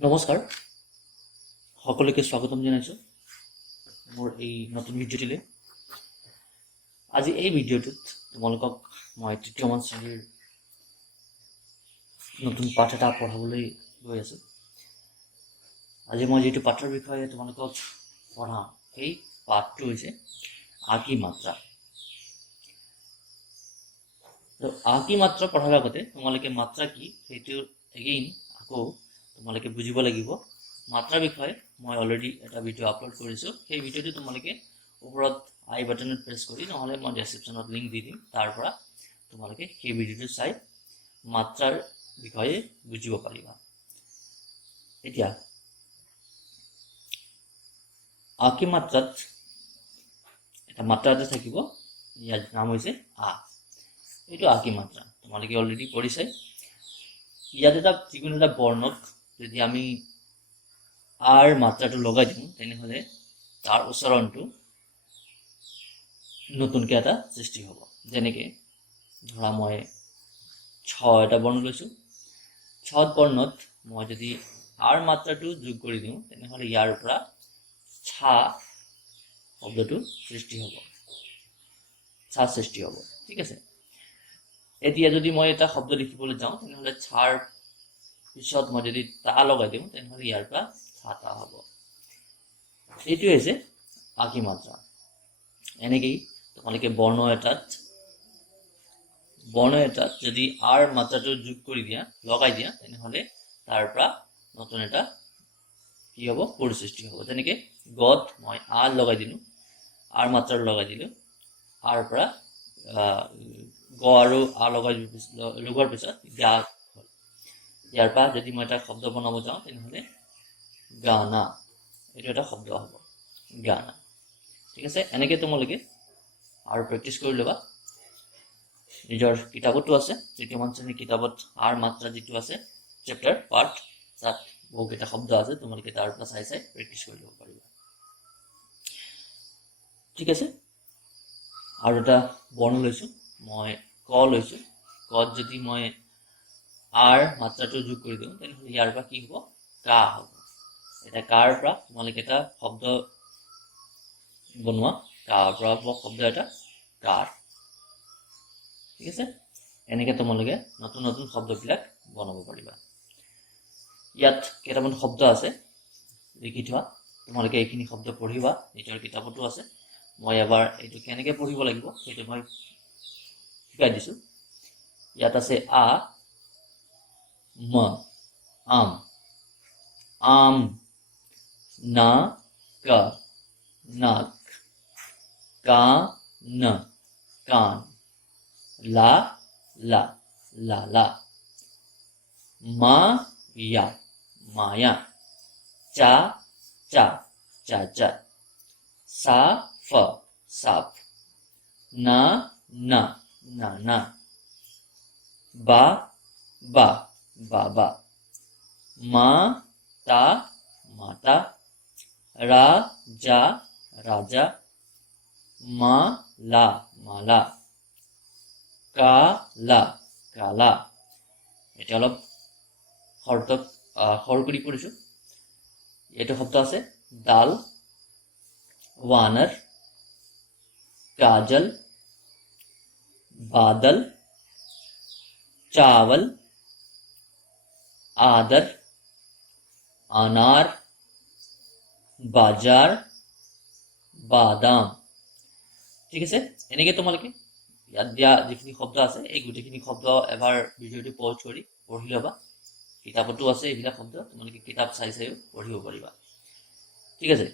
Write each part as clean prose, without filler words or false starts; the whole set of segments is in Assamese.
নমস্কাৰ, সকলোকে স্বাগতম জনাইছোঁ মোৰ এই নতুন ভিডিঅ'টিলৈ। আজি এই ভিডিঅ'টোত তোমালোকক মই তৃতীয়মান শ্ৰেণীৰ নতুন পাঠ এটা পঢ়াবলৈ গৈ আছোঁ। আজি মই যিটো পাঠৰ বিষয়ে তোমালোকক পঢ়াম সেই পাঠটো হৈছে আকি মাত্ৰা। তো আকি মাত্ৰা পঢ়াৰ আগতে তোমালোকে মাত্ৰা কি সেইটো এগেইন আকৌ তোমালোকে বুজিব লাগিব। মাত্ৰাৰ বিষয়ে মই অলৰেডি এটা ভিডিঅ' আপলোড কৰিছোঁ। সেই ভিডিঅ'টো তোমালোকে ওপৰত আই বাটনত প্ৰেছ কৰি নহ'লে মই ডেছক্ৰিপশ্যনত লিংক দি দিম, তাৰ পৰা তোমালোকে সেই ভিডিঅ'টো চাই মাত্ৰাৰ বিষয়ে বুজিব পাৰিবা। এতিয়া আকি মাত্ৰাত এটা মাত্ৰা এটা থাকিব, ইয়াৰ নাম হৈছে আ। এইটো আকি মাত্ৰা তোমালোকে অলৰেডি পঢ়িছাই। ইয়াত এটা যিকোনো এটা বৰ্ণক যদি আমি আৰ মাত্ৰাটো লগাই দিওঁ তেনেহ'লে তাৰ উচ্চাৰণটো নতুনকৈ এটা সৃষ্টি হ'ব। যেনেকৈ ধৰা মই ছ এটা বৰ্ণ লৈছোঁ, ছ বৰ্ণত মই যদি আৰ মাত্ৰাটো যোগ কৰি দিওঁ তেনেহ'লে ইয়াৰ পৰা ছা শব্দটো সৃষ্টি হ'ব, ছা সৃষ্টি হ'ব। ঠিক আছে। এতিয়া যদি মই এটা শব্দ লিখিবলৈ যাওঁ তেনেহ'লে ছাৰ পিছত মই যদি তা লগাই দিওঁ তেনেহ'লে ইয়াৰ পৰা ছাতা হ'ব। এইটোৱে হৈছে আকি মাত্ৰা। এনেকেই তোমালোকে বৰ্ণ এটাত যদি আৰ মাত্ৰাটো যোগ কৰি দিয়া, লগাই দিয়া, তেনেহ'লে তাৰ পৰা নতুন এটা কি হ'ব, সুৰ সৃষ্টি হ'ব। যেনেকৈ গত মই আ লগাই দিলোঁ, আৰ মাত্ৰাটো লগাই দিলোঁ, আৰ পৰা গ আৰু আ লগোৱাৰ পিছত গা হ'ল। ইয়াৰ পৰা যদি মই এটা শব্দ বনাব যাওঁ তেনেহ'লে গানা, এইটো এটা শব্দ হ'ব, গানা। ঠিক আছে। এনেকৈ তোমালোকে আৰু প্ৰেক্টিছ কৰি ল'বা। নিজৰ কিতাপতো আছে, তৃতীয়মান শ্ৰেণীৰ কিতাপত আৰ মাত্ৰা যিটো আছে চেপ্টাৰ পাৰ্ট, তাত বহুকেইটা শব্দ আছে, তোমালোকে তাৰ পৰা চাই চাই প্ৰেক্টিছ কৰি ল'ব পাৰিবা। ঠিক আছে। আৰু এটা বৰ্ণ লৈছোঁ, মই ক লৈছোঁ। কত যদি মই আৰ মাত্ৰাটো যোগ কৰি দিওঁ তেনেহ'লে ইয়াৰ পৰা কি হ'ব, কা হ'ব। এতিয়া কাৰ পৰা তোমালোকে এটা শব্দ বনোৱা, কাৰ পৰা হ'ব শব্দ এটা কাৰ। ঠিক আছে। এনেকৈ তোমালোকে নতুন নতুন শব্দবিলাক বনাব পাৰিবা। ইয়াত কেইটামান শব্দ আছে লিখি থোৱা, তোমালোকে এইখিনি শব্দ পঢ়িবা, নিজৰ কিতাপতো আছে। মই এবাৰ এইটো কেনেকৈ পঢ়িব লাগিব সেইটো মই শিকাই দিছোঁ। ইয়াত আছে আ, ম, আম, আম, না, কা, নাক, কা, ন, কান, লা, লা, লা, লা, মা, या, माया, चा, चा, चा, चा, सा, फ, साफ, ना, ना, ना, ना, बा, बा, बाबा, मा, ता, माता, रा, जा, राजा, मा, ला, माला, का, ला, काला। এটা অলপ সৰু কৰি পঢ়িছোঁ। এইটো শব্দ আছে দাল, वानर, काजल, बादल, चावल, आदर, अनार, बाजार, बादाम। ঠিক আছে। এনেকৈ তোমালোকে ইয়াত দিয়া যিখিনি শব্দ আছে এই গোটেইখিনি শব্দ এবাৰ ভিডিঅ'টো পজ কৰি পঢ়ি ল'বা। কিতাপতো আছে এইবিলাক শব্দ, তোমালোকে কিতাপ চাই চাইও পঢ়িব পাৰিবা। ঠিক আছে।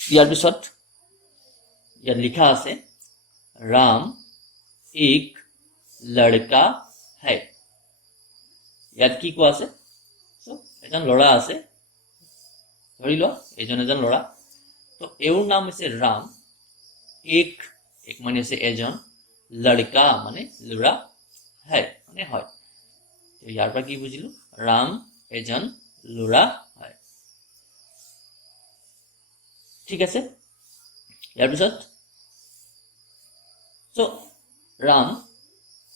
ইয়াৰ পিছত ইয়াত লিখা আছে ৰাম এক লড়কা है। ইয়াত কি কোৱা আছে, এজন ল'ৰা আছে, ধৰি লোৱা এইজন এজন ল'ৰা। তো এওঁৰ নাম হৈছে ৰাম, এক মানে হৈছে এজন, লড়কা মানে ল'ৰা, है মানে হয়। ইয়াৰ পৰা কি বুজিলো, ৰাম এজন ল'ৰা হয়। ঠিক আছে। ইয়াৰ পিছত ৰাম,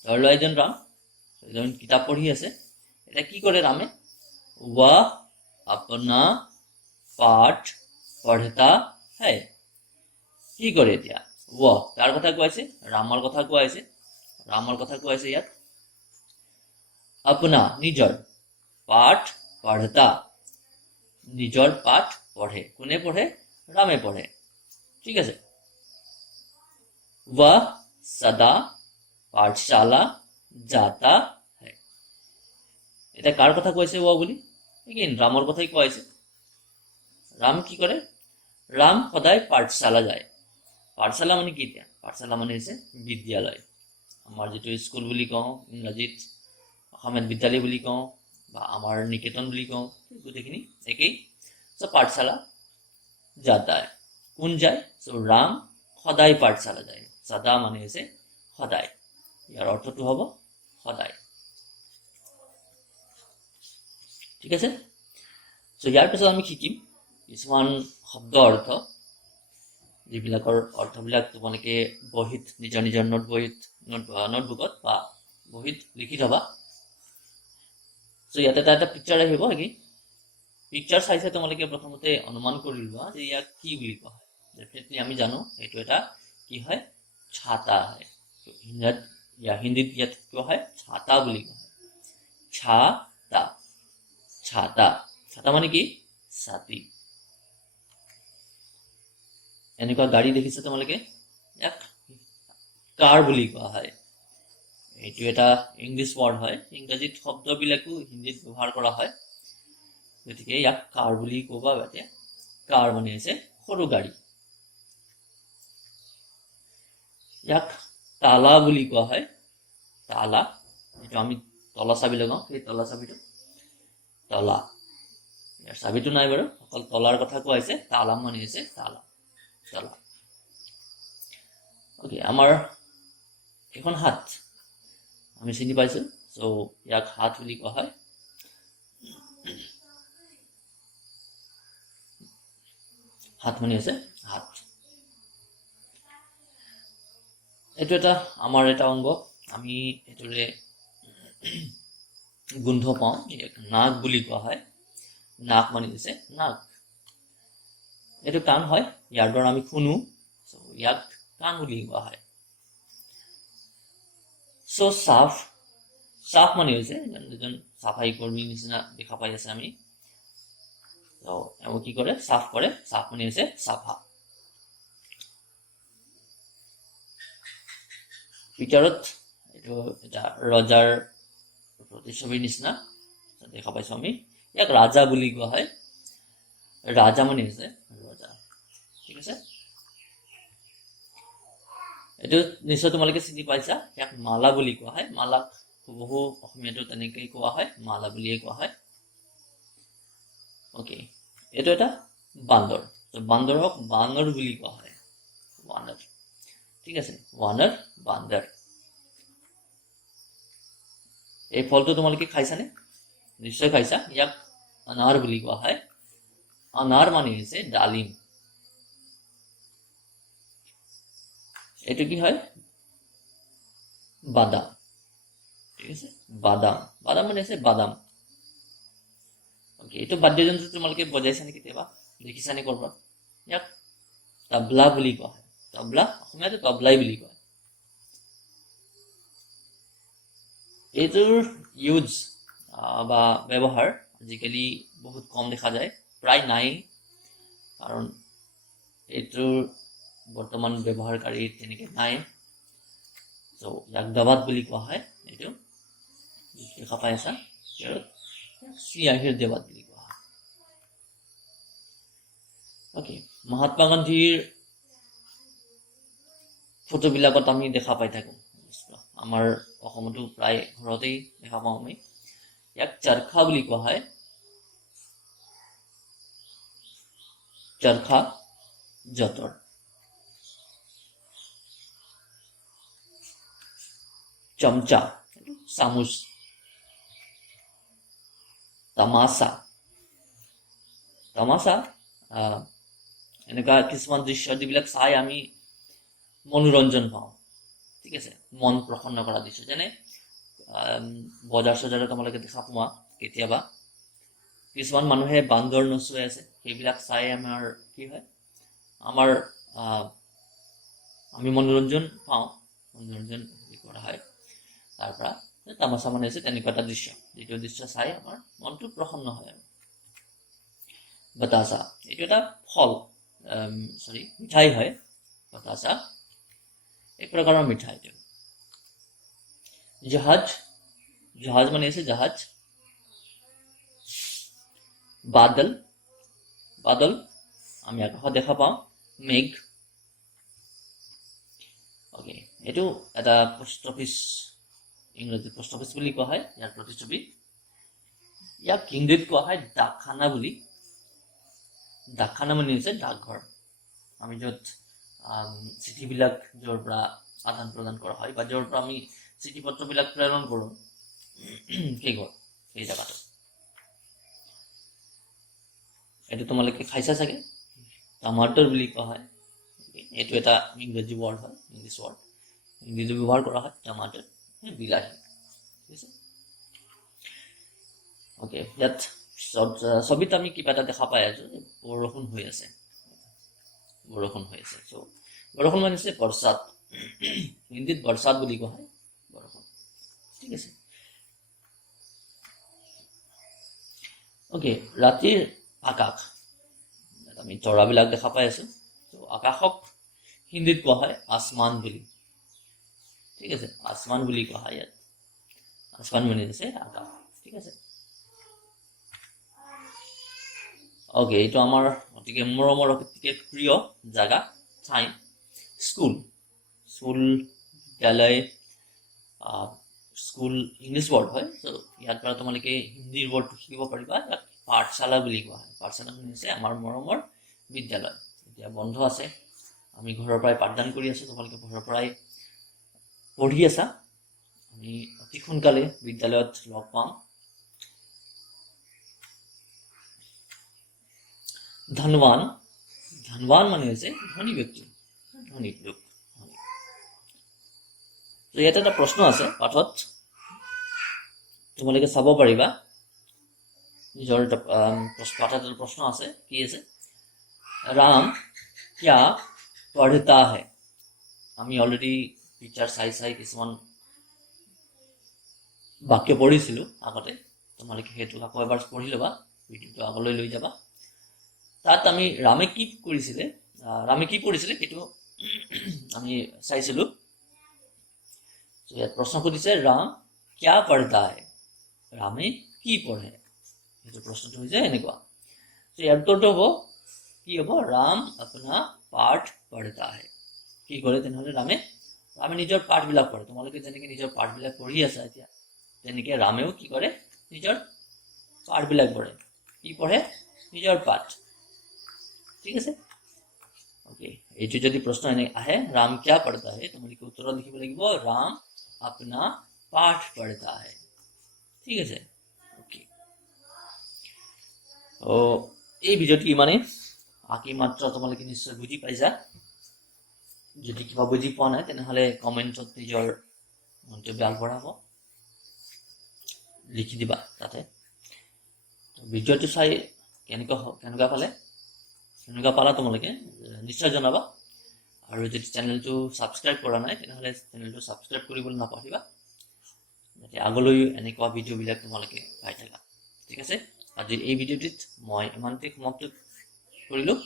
ধৰি লোৱা এজন ৰাম, এজন কিতাপ পঢ়ি আছে। এটা কি কৰে ৰামে? वह अपना पाठ पढ़ता है। কি কৰে এতিয়া? वह কাৰ কথা কোৱাইছে? ৰামৰ কথা কোৱাইছে। ৰামৰ কথা কোৱাইছে ইয়াত। अपना নিজৰ, পাঠ पढ़ता নিজৰ পাঠ পঢ়ে। কোনে পঢ়ে? ৰামে পঢ়ে। ঠিক আছে। वह सदा पाठशाला जाता है। এটা কাৰ কথা কৈছে ওয়া বুলি? এগেইন ৰামৰ কথাই কোৱাইছে। ৰাম কি কৰে? ৰাম সদায় পাঠশালা যায়। পাঠশালা মানে কি এতিয়া? পাঠশালা মানে হৈছে বিদ্যালয়। আমাৰ যেটো স্কুল বুলি কওঁ ইংৰাজীত, অসমীয়াত বিদ্যালয় বুলি কওঁ, বা আমাৰ নিকেতন বুলি কওঁ, গোটেইখিনি একেই। সো পাঠশালা যাতা है। কোন যায়? সো ৰাম সদায় পাঠশালা যায়। সদা মানে হৈছে সদায়। ইয়াৰ অৰ্থটো হ'ব সদায়। ঠিক আছে। সো ইয়াৰ পিছত আমি শিকিম কিছুমান শব্দ অৰ্থ, যিবিলাকৰ অৰ্থবিলাক তোমালোকে বহিত নিজৰ নিজৰ নোটবুকত বা বহিত লিখি থবা। সো ইয়াতে এটা পিকচাৰ আহিব। কি পিকচাৰ চাইছে তোমালোকে প্ৰথমতে অনুমান কৰি লোৱা যে ইয়াক কি বুলি কোৱা হয়। ডেফিনেটলি আমি জানো এইটো এটা কি হয়? ছাতা হয়। হিন্দীত ইয়াত কোৱা হয় ছাতা বুলি কোৱা হয়। ছাতা, ছাতা। ছাতা মানে কি? ছাতি। এনেকুৱা গাড়ী দেখিছে তোমালোকে? ইয়াক কাৰ বুলি কোৱা হয়। এইটো এটা ইংলিছ ৱৰ্ড হয়। ইংৰাজীত শব্দবিলাকো হিন্দীত ব্যৱহাৰ কৰা হয়, গতিকে ইয়াক কাৰ বুলি ক'বা। ইয়াতে কাৰ মানে হৈছে সৰু গাড়ী। ইয়াক তালা বুলি কোৱা হয়। তালা, যেটো আমি তলা চাবি লগাওঁ, সেই তলা চাবিটো তলা। ইয়াৰ চাবিটো নাই বাৰু, অকল তলাৰ কথা কোৱা হৈছে। তালা মানে হৈছে তালা, তলা। ওকে, আমাৰ এখন হাত আমি চিনি পাইছো। সো ইয়াক হাত বুলি কোৱা হয়। হাত মানে হৈছে হাত। এইটো এটা আমাৰ এটা অংগ। আমি এইটোৰে গোন্ধ পাওঁ। ইয়াক নাক বুলি কোৱা হয়। নাক মানে হৈছে নাক। এইটো কাণ হয়, ইয়াৰ দ্বাৰা আমি শুনো। সো ইয়াক কাণ বুলি কোৱা হয়। সো সাফ, সাফ মানে হৈছে এজন সাফাই কৰ্মীৰ নিচিনা দেখা পাই আছে আমি। তো এওঁ কি কৰে? সাফ কৰে। সাফ মানে হৈছে চাফা। পিকচাৰত এইটো এটা ৰজাৰ প্ৰতিচ্ছবিৰ নিচিনা দেখা পাইছো আমি। ইয়াক ৰাজা বুলি কোৱা হয়। ৰাজা মানে হৈছে ৰজা। ঠিক আছে। এইটো নিশ্চয় তোমালোকে চিনি পাইছা। ইয়াক মালা বুলি কোৱা হয়। মালাক বহু অসমীয়াটো তেনেকেই কোৱা হয়, মালা বুলিয়ে কোৱা হয়। ওকে, এইটো এটা বান্দৰ। বান্দৰক বানৰ বুলি কোৱা হয়। বান্দৰ। ঠিক আছে, বানৰ, বান্দৰ। এই ফলটো তোমালোকে খাইছানে? নিশ্চয় খাইছা। ইয়াক অনাৰ বুলি কোৱা হয়। অনাৰ মানে হৈছে ডালিম। এইটো কি হয়? বাদাম। ঠিক আছে, বাদাম। বাদাম মানে হৈছে বাদাম। ওকে, এইটো বাদ্যযন্ত্ৰ তোমালোকে বজাইছানে কেতিয়াবা? দেখিছানে কৰবাত? ইয়াক তবলা বুলি কোৱা হয়। তবলা, অসমীয়াটো তবলাই বুলি কয়। এইটোৰ ইউজ বা ব্যৱহাৰ আজিকালি বহুত কম দেখা যায়, প্ৰায় নাই। কাৰণ এইটোৰ বৰ্তমান ব্যৱহাৰকাৰী তেনেকৈ নাই। সো ইয়াক দাবাত বুলি কোৱা হয়। এইটো দেখা পাই আছা চিয়াহীৰ দেৱাত বুলি কোৱা হয়। ওকে, মহাত্মা গান্ধীৰ ফটোবিলাকত আমি দেখা পাই থাকোঁ। আমাৰ অসমতো প্ৰায় ঘৰতেই দেখা পাওঁ আমি। ইয়াক চৰখা বুলি কোৱা হয়। চৰখা, যঁতৰ। চমচা, চামুচ। তামাচা, তামাচা এনেকুৱা কিছুমান দৃশ্য যিবিলাক চাই আমি মনোৰঞ্জন পাওঁ। ঠিক আছে, মন প্ৰসন্ন কৰা দৃশ্য। যেনে বজাৰ চজাৰত তোমালোকে দেখা পোৱা কেতিয়াবা কিছুমান মানুহে বান্দৰ নচুৱাই আছে, সেইবিলাক চাই আমাৰ কি হয়, আমাৰ আমি মনোৰঞ্জন পাওঁ, মনোৰঞ্জন কৰা হয়। তাৰ পৰা তামাচা মানে আছে তেনেকুৱা এটা দৃশ্য, যিটো দৃশ্য চাই আমাৰ মনটো প্ৰসন্ন হয়। আৰু बतासा এইটো এটা ফল, মিঠাই হয়। बतासा এক প্ৰকাৰৰ মিঠাই। জাহাজ, জাহাজ মানে আছে জাহাজ। বাদল, বাদল আমি আকাশত দেখা পাওঁ, মেঘ। অ'কে, এইটো এটা পোষ্ট অফিচ, ইংৰাজীত পোষ্ট অফিচ বুলি কোৱা হয় ইয়াৰ প্ৰতিচ্ছবি। ইয়াক হিন্দীত কোৱা হয় ডাকখানা বুলি। ডাকখানা মানে হৈছে ডাকঘৰ, আমি য'ত চিঠিবিলাক য'ৰ পৰা আদান প্ৰদান কৰা হয় বা য'ৰ পৰা আমি চিঠি পত্ৰবিলাক প্ৰেৰণ কৰোঁ, সেই ঘৰ, সেই জেগাটো। এইটো তোমালোকে খাইছা চাগে, টমাটৰ বুলি কোৱা হয়। এইটো এটা ইংৰাজী ৱৰ্ড হয়, ইংলিছ ৱৰ্ড, ইংৰাজী ব্যৱহাৰ কৰা হয় টমাটৰ, বিলাহী। ঠিক আছে। অ'কে, ইয়াত ছবিত আমি কিবা এটা দেখা পাই আছো, বৰষুণ হৈ আছে, বৰষুণ হৈ আছে। চ' বৰষুণ মানে হৈছে বৰসাত, হিন্দীত বৰসাত বুলি কোৱা হয় বৰষুণ। ঠিক আছে। অ'কে, ৰাতিৰ আকাশ, আমি তৰাবিলাক দেখা পাই আছো। চ' আকাশক হিন্দীত কোৱা হয় আসমান বুলি। ঠিক আছে, আসমান বুলি কোৱা হয় ইয়াত। আসমান মানে হৈছে আকাশ। ঠিক আছে। অ'কে, এইটো আমাৰ অতিকে মৰমৰ, অতিকে প্ৰিয় জাগা, ঠাই, স্কুল। স্কুল, বিদ্যালয়, স্কুল ইংলিছ ৱৰ্ড হয়। চ' ইয়াৰ পৰা তোমালোকে হিন্দীৰ ৱৰ্ডটো শিকিব পাৰিবা। ইয়াক পাঠশালা বুলি কোৱা হয়। পাঠশালা মানে হৈছে আমাৰ মৰমৰ বিদ্যালয়। এতিয়া বন্ধ আছে, আমি ঘৰৰ পৰাই পাঠদান কৰি আছোঁ, তোমালোকে ঘৰৰ পৰাই পঢ়ি আছা। আমি অতি সোনকালে বিদ্যালয়ত লগ পাম। ধনৱান, ধনৱান মানে হৈছে ধনী ব্যক্তি, ধনী লোক। ইয়াতে এটা প্ৰশ্ন আছে পাঠত, তোমালোকে চাব পাৰিবা। নিজৰ পাঠত এটা প্ৰশ্ন আছে, কি আছে, ৰাম ক্যা পঢ়তা হে। আমি অলৰেডি পিকচাৰ চাই কিছুমান বাক্য পঢ়িছিলোঁ আগতে, তোমালোকে সেইটো আকৌ এবাৰ পঢ়ি ল'বা, ভিডিঅ'টো আগলৈ লৈ যাবা। তাত আমি ৰামে কি কৰিছিলে, ৰামে কি পঢ়িছিলে সেইটো আমি চাইছিলোঁ। ইয়াত প্ৰশ্ন সুধিছে, ৰাম ক্যা পঢ়তা হে, ৰামে কি পঢ়ে। সেইটো প্ৰশ্নটো হৈছে এনেকুৱা। ইয়াৰ উত্তৰটো হ'ব, কি হ'ব, ৰাম আপনা পাঠ পঢ়তা হে। কি কৰে তেনেহ'লে ৰামে নিজৰ পাঠবিলাক পঢ়ে। তোমালোকে যেনেকৈ নিজৰ পাঠবিলাক পঢ়ি আছা এতিয়া, তেনেকৈ ৰামেও কি কৰে, নিজৰ পাঠবিলাক পঢ়ে। কি পঢ়ে, নিজৰ পাঠ। ঠিক আছে। অ'কে, এইটো যদি প্ৰশ্ন এনে আহে, ৰাম ক্যা পঢ়তা হে, তোমালোকে উত্তৰত লিখিব লাগিব, ৰাম আপনা পাঠ পঢ়তা হে। ঠিক আছে। অ'কে, এই ভিডিঅ'টো ইমানেই। বাকী মাত্ৰ তোমালোকে নিশ্চয় বুজি পাইছা। যদি কিবা বুজি পোৱা নাই তেনেহ'লে কমেণ্টত নিজৰ মন্তব্য আগবঢ়াব, লিখি দিবা তাতে। ভিডিঅ'টো চাই কেনেকুৱা পালা তোমালোকে নিশ্চয় জনাবা। আৰু যদি চেনেলটো ছাবস্ক্ৰাইব কৰা নাই তেনেহ'লে চেনেলটো ছাবস্ক্ৰাইব কৰিবলৈ নাপাহৰিবা, যাতে আগলৈ এনেকুৱা ভিডিঅ'বিলাক তোমালোকে পাই থাকা। ঠিক আছে। আজিৰ এই ভিডিঅ'টিত মই ইমানতে সমাপ্ত কৰিলোঁ।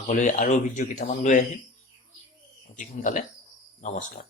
আগলৈ আৰু ভিডিঅ' কেইটামান লৈ আহিম অতি সোনকালে। নমস্কাৰ।